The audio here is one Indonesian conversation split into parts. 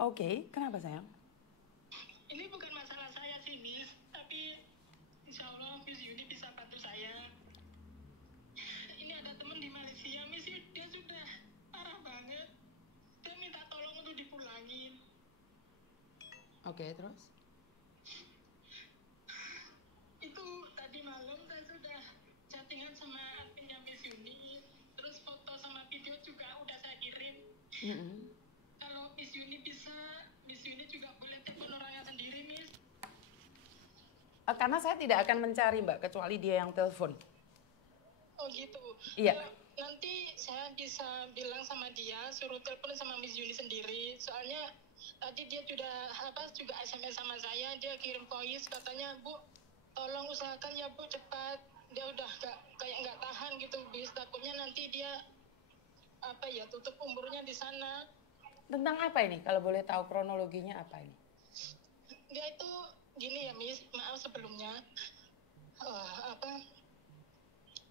Oke, kenapa sayang? Ini bukan masalah saya sih, Miss. Tapi insya Allah Miss Yuni bisa bantu saya. Ini ada teman di Malaysia, Miss. Dia sudah parah banget. Dia minta tolong untuk dipulangin. Oke, terus? Itu tadi malam saya sudah chattingan sama adminnya Miss Yuni. Terus foto sama video juga udah saya kirim. Kalau Miss Yuni bisa, Miss Yuni juga boleh telepon orangnya sendiri, Miss. Karena saya tidak akan mencari Mbak, kecuali dia yang telepon. Oh gitu. Iya. Nanti saya bisa bilang sama dia, suruh telepon sama Miss Yuni sendiri. Soalnya tadi dia juga SMS sama saya, dia kirim voice katanya, Bu, tolong usahakan ya Bu cepat. Dia udah nggak tahan gitu, bis. Takutnya nanti dia tutup umurnya di sana. Tentang apa ini? Kalau boleh tahu kronologinya apa ini? Dia itu gini ya, Miss, maaf sebelumnya.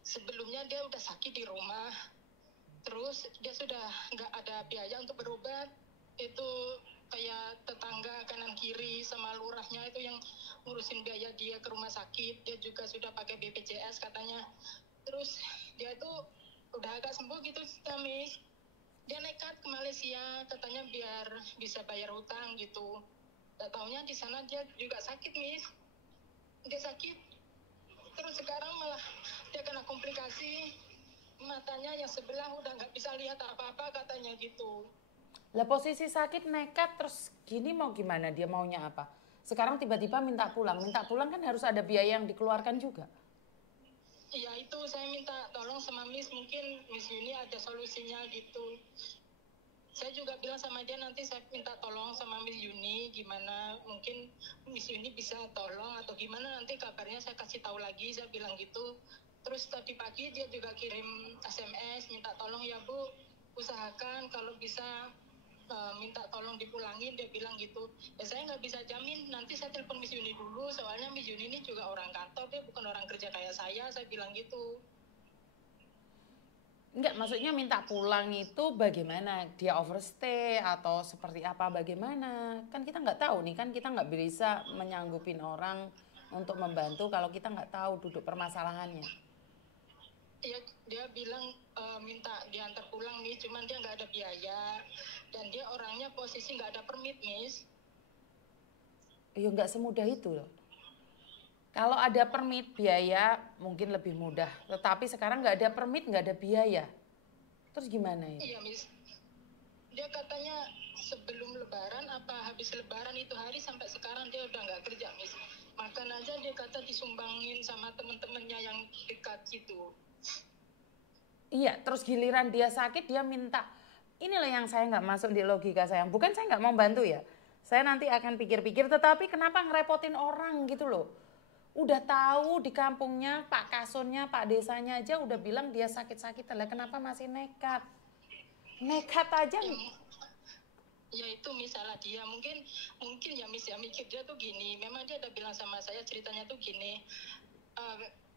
Sebelumnya dia udah sakit di rumah. Terus dia sudah nggak ada biaya untuk berobat. Itu kayak tetangga kanan kiri sama lurahnya itu yang ngurusin biaya dia ke rumah sakit. Dia juga sudah pakai BPJS katanya. Terus dia itu udah agak sembuh gitu, Miss. Dia nekat ke Malaysia katanya biar bisa bayar hutang gitu. Gak taunya di sana dia juga sakit, Miss. Dia sakit. Terus sekarang malah dia kena komplikasi. Matanya yang sebelah udah nggak bisa lihat apa-apa katanya gitu. Lah posisi sakit nekat terus gini mau gimana? Dia maunya apa? Sekarang tiba-tiba minta pulang. Minta pulang kan harus ada biaya yang dikeluarkan juga. Iya itu saya minta tolong sama Miss, mungkin Miss Yuni ada solusinya gitu. Saya juga bilang sama dia nanti saya minta tolong sama Miss Yuni gimana, mungkin Miss Yuni bisa tolong atau gimana nanti kabarnya saya kasih tahu lagi, saya bilang gitu. Terus tadi pagi dia juga kirim SMS minta tolong ya Bu, usahakan kalau bisa minta tolong dipulangin, dia bilang gitu. Ya saya nggak bisa jamin, nanti saya telepon Miss Yuni dulu, soalnya Miss Yuni ini juga orang kantor, dia bukan orang kerja kayak saya bilang gitu. Enggak, maksudnya minta pulang itu bagaimana? Dia overstay atau seperti apa bagaimana? Kan kita nggak tahu nih, kan kita nggak bisa menyanggupin orang untuk membantu kalau kita nggak tahu duduk permasalahannya. Dia bilang minta diantar pulang, Miss, cuman dia nggak ada biaya dan dia orangnya posisi nggak ada permit, Miss. Ya nggak semudah itu loh. Kalau ada permit biaya mungkin lebih mudah, tetapi sekarang nggak ada permit nggak ada biaya. Terus gimana ya? Iya, Miss. Dia katanya sebelum Lebaran apa habis Lebaran itu hari sampai sekarang dia udah nggak kerja, Miss. Makan aja dia kata disumbangin sama temen-temennya yang dekat situ. Iya, terus giliran dia sakit dia minta. Inilah yang saya nggak masuk di logika saya. Bukan saya nggak mau bantu ya. Saya nanti akan pikir-pikir, tetapi kenapa ngerepotin orang gitu loh. Udah tahu di kampungnya, Pak Kasunnya, Pak Desanya aja udah bilang dia sakit-sakit. Lah kenapa masih nekat? Nekat aja. Ya itu misalnya dia mungkin ya Miss ya mikir dia tuh gini, memang dia ada bilang sama saya ceritanya tuh gini,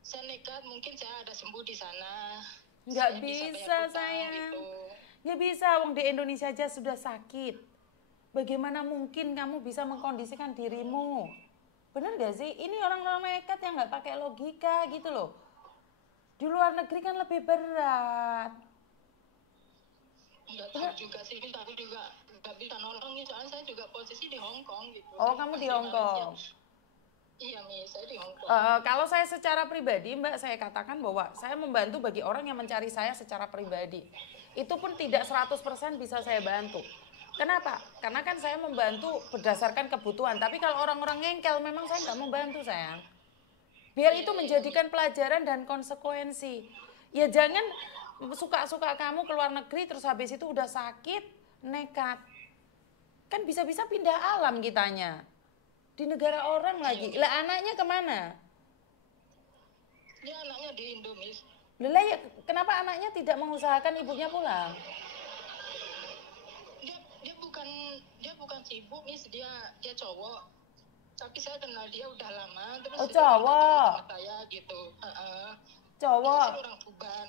saya nekat mungkin saya ada sembuh di sana. Nggak bisa sayang. Gitu. Nggak bisa, wong di Indonesia aja sudah sakit. Bagaimana mungkin kamu bisa mengkondisikan dirimu? Bener gak sih? Ini orang-orang nekat yang nggak pakai logika gitu loh. Di luar negeri kan lebih berat. Nggak tahu juga sih, tapi juga nggak bisa nolongin, soalnya saya juga posisi di Hong Kong gitu. Oh, kamu di Hong Kong? Iya, Miss, saya di Hong Kong. Kalau saya secara pribadi, Mbak, saya katakan bahwa saya membantu bagi orang yang mencari saya secara pribadi. Itu pun tidak 100% bisa saya bantu. Kenapa? Karena kan saya membantu berdasarkan kebutuhan. Tapi kalau orang-orang ngengkel, memang saya nggak membantu, sayang. Biar itu menjadikan pelajaran dan konsekuensi. Ya jangan suka-suka kamu ke luar negeri, terus habis itu udah sakit, nekat. Kan bisa-bisa pindah alam kitanya. Di negara orang lagi. Lah anaknya kemana? Dia anaknya di Indo, Miss. Lah ya, kenapa anaknya tidak mengusahakan ibunya pulang? Dia bukan sibuk, Miss. Dia cowok. Tapi saya kenal dia udah lama. Terus oh cowok. Sama saya gitu. Cowok. Dia orang Tuban.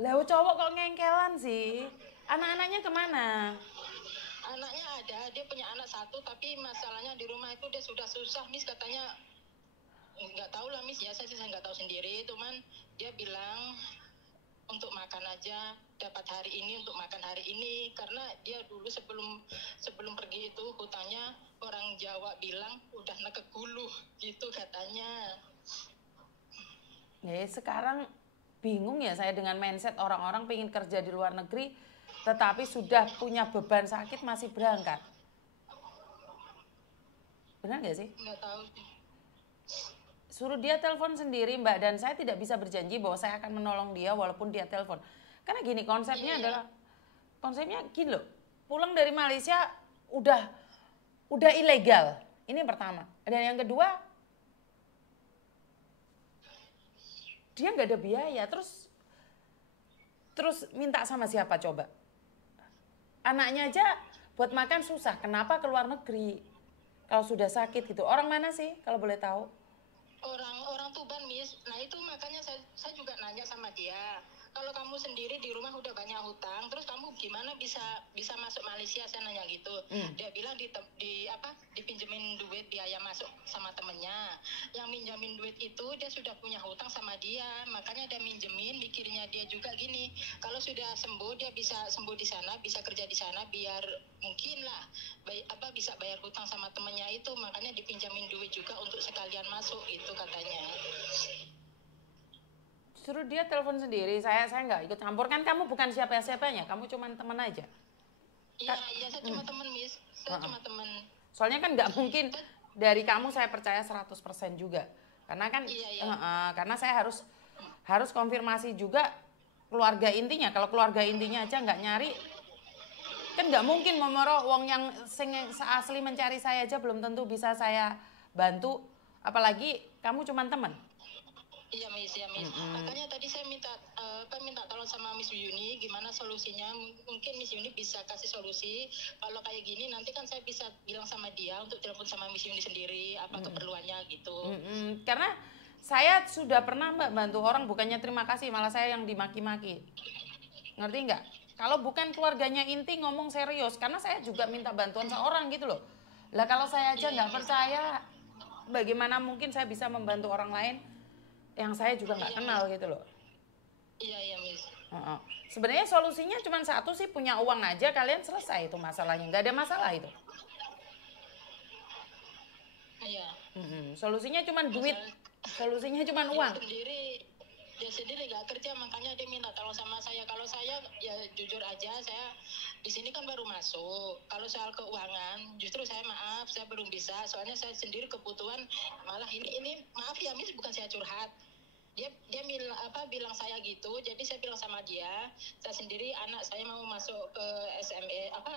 Lah cowok kok ngengkelan sih? Anak-anaknya kemana? Anaknya ada satu, tapi masalahnya di rumah itu dia sudah susah, Miss, katanya. Nggak tahu lah, Miss, ya saya nggak tahu sendiri, cuman dia bilang untuk makan aja, dapat hari ini untuk makan hari ini, karena dia dulu sebelum pergi itu hutangnya orang Jawa bilang udah nekek gulu gitu katanya. Ya, sekarang bingung ya saya dengan mindset orang-orang pengen kerja di luar negeri tetapi sudah punya beban sakit masih berangkat. Benar nggak sih? Nggak tahu. Suruh dia telepon sendiri, Mbak, dan saya tidak bisa berjanji bahwa saya akan menolong dia walaupun dia telepon. Karena gini konsepnya adalah konsepnya gini loh. Pulang dari Malaysia udah ilegal. Ini yang pertama. Dan yang kedua, dia nggak ada biaya, terus minta sama siapa coba? Anaknya aja buat makan susah, kenapa ke luar negeri? Kalau sudah sakit gitu. Orang mana sih kalau boleh tahu? Orang Tuban, Miss. Nah itu makanya saya juga nanya sama dia. Kalau kamu sendiri di rumah udah banyak hutang, terus kamu gimana bisa masuk Malaysia? Saya nanya gitu. Dia bilang dipinjemin duit biaya masuk sama temennya. Yang minjamin duit itu dia sudah punya hutang sama dia, makanya dia minjemin. Mikirnya dia juga gini, kalau sudah sembuh dia bisa sembuh di sana, bisa kerja di sana, biar mungkin lah bisa bayar hutang sama temennya itu, makanya dipinjamin duit juga untuk sekalian masuk itu katanya. Suruh dia telepon sendiri, saya nggak ikut campur, kan kamu bukan siapa-siapanya, kamu cuma teman aja. Iya, saya cuma teman, Miss. Saya cuma teman. Soalnya kan nggak mungkin dari kamu saya percaya 100% juga. Karena kan karena saya harus konfirmasi juga keluarga intinya. Kalau keluarga intinya aja nggak nyari, kan nggak mungkin memoro wong yang asli mencari saya aja belum tentu bisa saya bantu, apalagi kamu cuma teman. Iya, Miss. Makanya tadi saya minta tolong sama Miss Yuni gimana solusinya. Mungkin Miss Yuni bisa kasih solusi. Kalau kayak gini nanti kan saya bisa bilang sama dia untuk telepon sama Miss Yuni sendiri apa keperluannya gitu. Karena saya sudah pernah, Mbak, bantu orang bukannya terima kasih, malah saya yang dimaki-maki. Ngerti nggak? Kalau bukan keluarganya inti ngomong serius, karena saya juga minta bantuan seorang gitu loh. Lah kalau saya aja nggak percaya, bagaimana mungkin saya bisa membantu orang lain yang saya juga nggak kenal gitu loh. Iya, Miss. Sebenarnya solusinya cuma satu sih, punya uang aja kalian selesai itu masalahnya, nggak ada masalah itu. Iya. Solusinya cuma duit, solusinya cuma uang. Dia sendiri nggak kerja, makanya dia minta tolong sama saya. Kalau saya ya jujur aja, saya di sini kan baru masuk. Kalau soal keuangan, justru saya maaf, saya belum bisa. Soalnya saya sendiri kebutuhan, malah ini maaf ya, Miss, bukan saya curhat. Dia bilang saya gitu, jadi saya bilang sama dia, saya sendiri anak saya mau masuk ke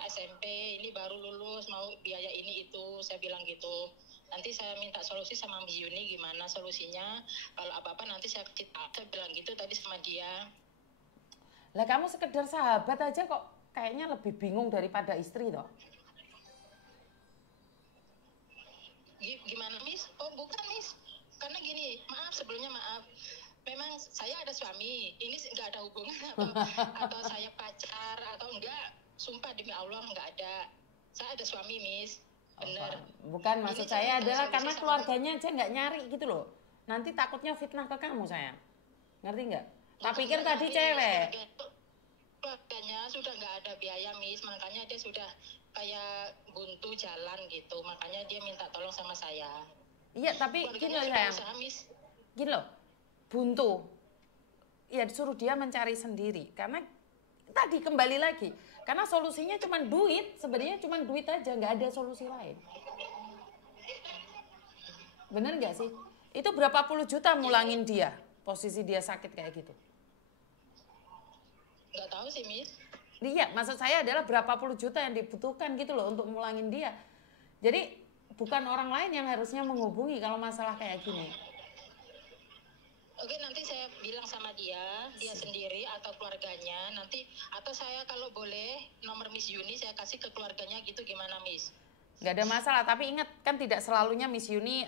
SMP, ini baru lulus, mau biaya ini itu, saya bilang gitu. Nanti saya minta solusi sama Miss Yuni gimana solusinya, kalau apa-apa nanti saya bilang gitu tadi sama dia. Lah kamu sekedar sahabat aja kok kayaknya lebih bingung daripada istri toh. Gimana, Miss? Oh bukan, Miss, karena gini, sebelumnya maaf, memang saya ada suami, ini nggak ada hubungan atau saya pacar atau enggak, sumpah demi Allah nggak ada, saya ada suami, Miss. Bener. Bukan, maksud saya adalah karena keluarganya aja nggak nyari gitu loh. Nanti takutnya fitnah ke kamu, sayang. Ngerti nggak? Tak pikir tadi cewek. Keluarganya sudah nggak ada biaya, Miss. Makanya dia sudah kayak buntu jalan gitu. Makanya dia minta tolong sama saya. Iya, tapi gini loh, sayang. Gini loh, buntu. Ya disuruh dia mencari sendiri. Karena tadi kembali lagi. Karena solusinya cuma duit, sebenarnya cuma duit aja, nggak ada solusi lain. Bener nggak sih? Itu berapa puluh juta mulangin dia, posisi dia sakit kayak gitu? Nggak tahu sih, Miss. Iya, maksud saya adalah berapa puluh juta yang dibutuhkan gitu loh untuk mulangin dia. Jadi bukan orang lain yang harusnya menghubungi kalau masalah kayak gini. Oke, nanti saya bilang sama dia sendiri atau keluarganya nanti, atau saya kalau boleh nomor Miss Yuni saya kasih ke keluarganya gitu, gimana, Miss? Nggak ada masalah, tapi ingat kan tidak selalunya Miss Yuni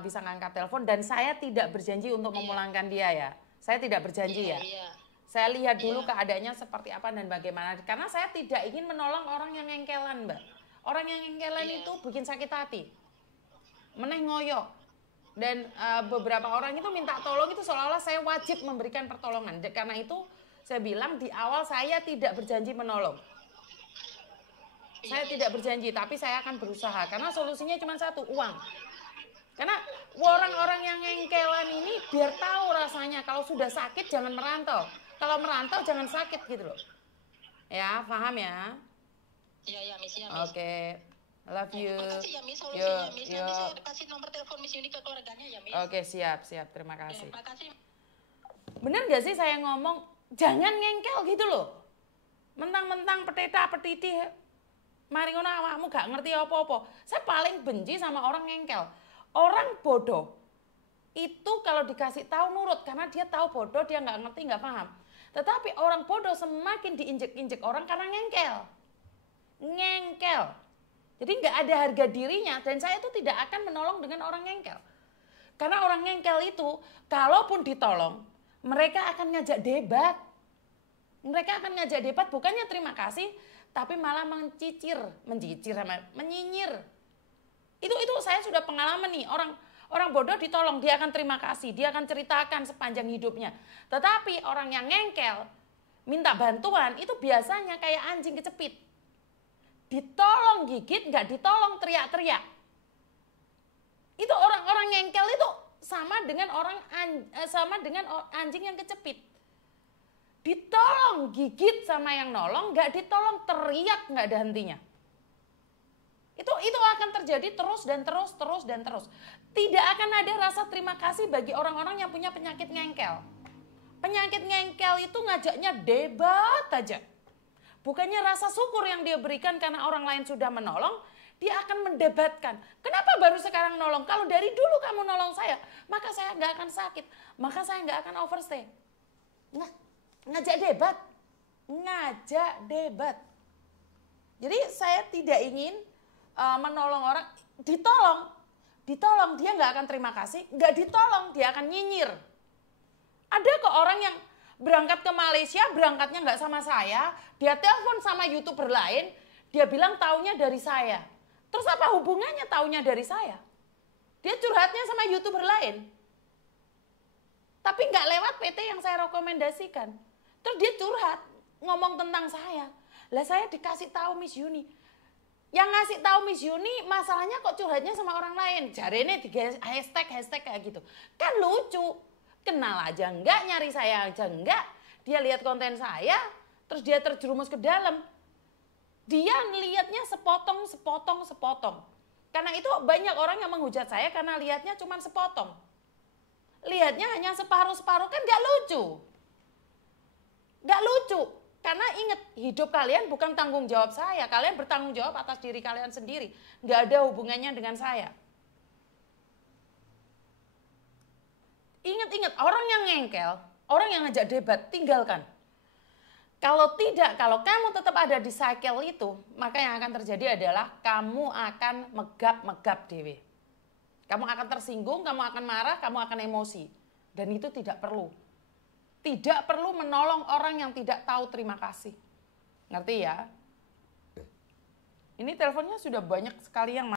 bisa ngangkat telepon, dan saya tidak berjanji untuk memulangkan dia ya. Saya tidak berjanji ya. Saya lihat dulu keadaannya seperti apa dan bagaimana, karena saya tidak ingin menolong orang yang ngengkelan, Mbak. Orang yang ngengkelan itu bikin sakit hati. Meneh ngoyo. Dan beberapa orang itu minta tolong itu seolah-olah saya wajib memberikan pertolongan. Karena itu saya bilang di awal saya tidak berjanji menolong. Saya tidak berjanji, tapi saya akan berusaha. Karena solusinya cuma satu, uang. Karena orang-orang yang ngengkelan ini biar tahu rasanya kalau sudah sakit jangan merantau. Kalau merantau jangan sakit gitu loh. Ya, paham ya? Iya, Miss. Oke. Love you. Makasih ya, Miss, solusinya, Miss. Yo. Nanti saya kasih nomor telepon Miss Yuni ke keluarganya ya, Miss. Oke, siap. Terima kasih. Ya, makasih. Bener gak sih saya ngomong, jangan ngengkel gitu loh. Mentang-mentang peteta petiti, mari ngono awakmu gak ngerti apa-apa. Saya paling benci sama orang ngengkel. Orang bodoh itu kalau dikasih tahu nurut karena dia tahu bodoh, dia nggak ngerti, nggak paham. Tetapi orang bodoh semakin diinjek-injek orang karena ngengkel. Jadi nggak ada harga dirinya, dan saya itu tidak akan menolong dengan orang ngengkel. Karena orang ngengkel itu kalaupun ditolong, mereka akan ngajak debat. Mereka akan ngajak debat bukannya terima kasih, tapi malah menyinyir. Itu saya sudah pengalaman nih, orang bodoh ditolong, dia akan terima kasih, dia akan ceritakan sepanjang hidupnya. Tetapi orang yang ngengkel, minta bantuan, itu biasanya kayak anjing kecepit. Ditolong gigit, nggak ditolong teriak-teriak. Itu orang-orang ngengkel itu sama dengan anjing yang kecepit. Ditolong gigit sama yang nolong, nggak ditolong teriak, nggak ada hentinya. Itu akan terjadi terus dan terus. Tidak akan ada rasa terima kasih bagi orang-orang yang punya penyakit ngengkel. Penyakit ngengkel itu ngajaknya debat aja. Bukannya rasa syukur yang dia berikan karena orang lain sudah menolong, dia akan mendebatkan. Kenapa baru sekarang nolong? Kalau dari dulu kamu nolong saya, maka saya nggak akan sakit, maka saya nggak akan overstay. Ngajak debat. Jadi saya tidak ingin menolong orang, ditolong dia nggak akan terima kasih, nggak ditolong dia akan nyinyir. Ada kok orang yang berangkat ke Malaysia, berangkatnya nggak sama saya, dia telepon sama YouTuber lain, dia bilang taunya dari saya. Terus apa hubungannya taunya dari saya? Dia curhatnya sama YouTuber lain. Tapi nggak lewat PT yang saya rekomendasikan. Terus dia curhat, ngomong tentang saya. Lah saya dikasih tahu Miss Yuni. Yang ngasih tahu Miss Yuni masalahnya kok curhatnya sama orang lain. Jarene di hashtag kayak gitu. Kan lucu. Kenal aja enggak, nyari saya aja enggak. Dia lihat konten saya, terus dia terjerumus ke dalam. Dia ngelihatnya sepotong. Karena itu banyak orang yang menghujat saya karena lihatnya cuma sepotong. Lihatnya hanya separuh-separuh, kan gak lucu. Karena ingat, hidup kalian bukan tanggung jawab saya. Kalian bertanggung jawab atas diri kalian sendiri. Gak ada hubungannya dengan saya. Ingat, orang yang ngengkel, orang yang ngajak debat, tinggalkan. Kalau tidak, kalau kamu tetap ada di cycle itu, maka yang akan terjadi adalah kamu akan megap dewe. Kamu akan tersinggung, kamu akan marah, kamu akan emosi. Dan itu tidak perlu. Tidak perlu menolong orang yang tidak tahu terima kasih. Ngerti ya? Ini teleponnya sudah banyak sekali yang